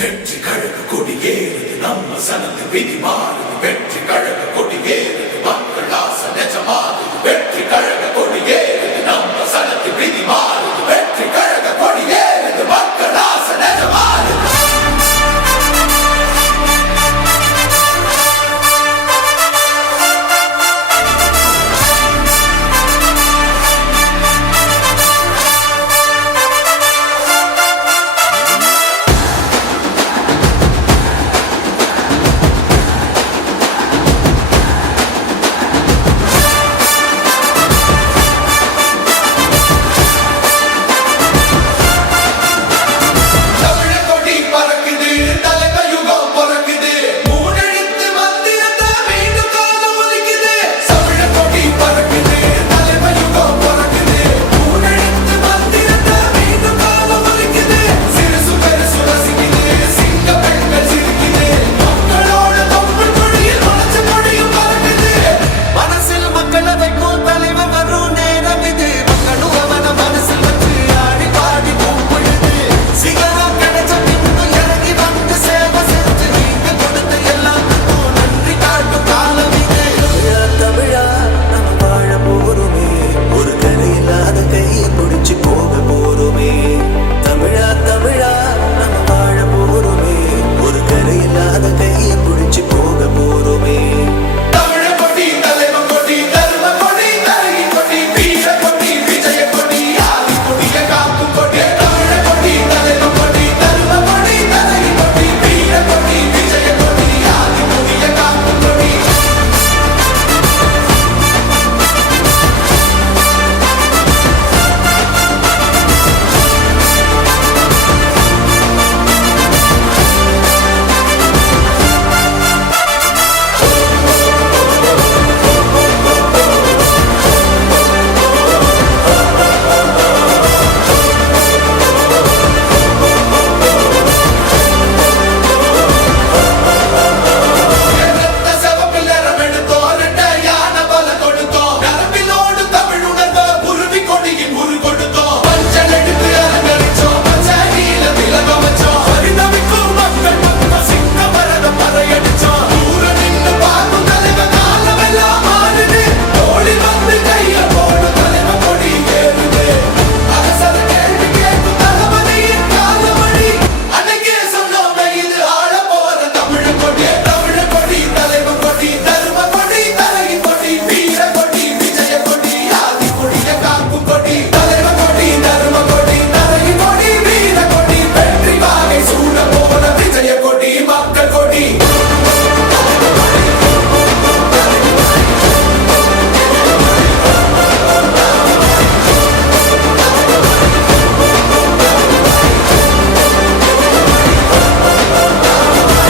வெற்றி கழக கொடி ஏறுது நம்ம சனது விதி மாறுது வெற்றி கழக கொடி